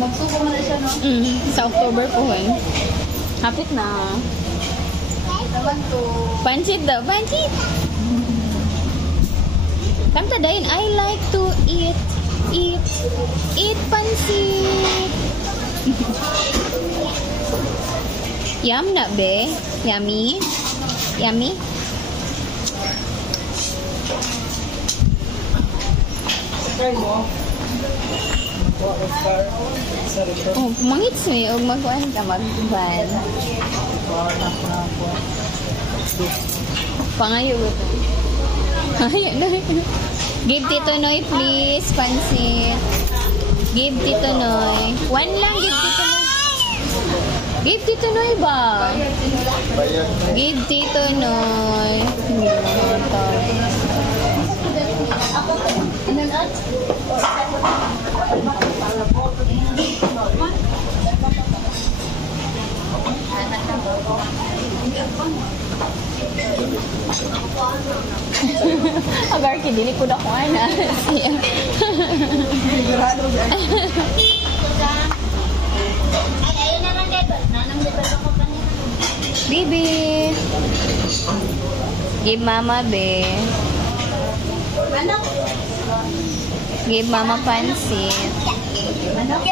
Magsuko mo na siya, no? Sa October po eh. Hapit na. Naman to. Pansit daw, pansit! Kamta dahin, I like to eat pansit! Yum na be? Yummy? Yummy? Try mo. Oh, mangits mo o magkuhan ka mag-ban. Pangayo ba ito? Ayaw na. Give Tito Noy please, pansit. Give Tito Noy. One lang, give Tito Noy. Give Tito Noy ba? Give Tito Noy. Hindi mo ito. Agar kidili ko na ko ana. Sigurado dyan. Ayun naman dito. Nanang dito ako kanina. Bibi. Give mama be. Manok. Give mama pansit. Manok.